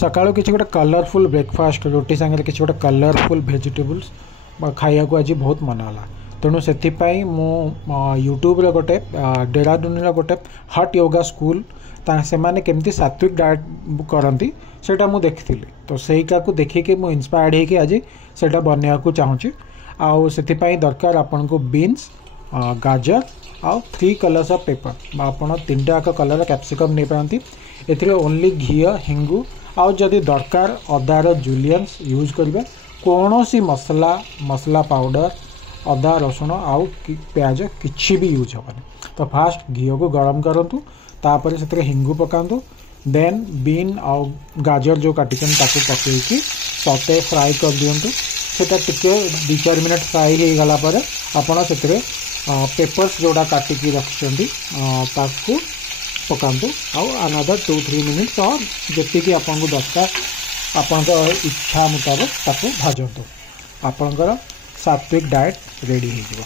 सकाळु किसी गोटे colourful breakfast रोटी सांगे किसी गोटे कलरफुल भेजिटेबल्स खाया को आज बहुत मन है। तेणु से यूट्यूब गोटे डेहराडून गोटे हट योगा स्कूल से माने केमती सात्विक डाएट करती सेटा मु देखी तो सहीटा को देखिए मुझे इन्स्पायर्ड होकर आज सेटा बनवा को चाहूँगी। आउ से दरकार आपन को बीन्स गाजर आउ 3 कलर्स ऑफ पेपर आपड़ 3टा कलर कैप्सिकम नहीं पारती। एथिरे ओनली घी हिंगू आउ जदि दरकार अदार जूलियंस यूज करेंगे कौन सी मसला पाउडर अदा रसुण आउ प्याज किसी भी यूज हेनी। तो फास्ट घी को गरम करूँ तापर से हिंगू पकातु देन बीन आउ गाजर जो काटिकन ताकू पकईकी सते फ्राए कर दिंतु सेटा टिके 2-4 मिनट फ्राए हो गला पर आपड़ से पेपर्स जोड़ा काटिकी रखिंट ताकू पकातु आउ अनदर 2-3 मिनिट्स और जी आपको दरकार आपण इच्छा मुताबिक ताकू भाजतु आपणकर सात्विक डाएट रेडी हो।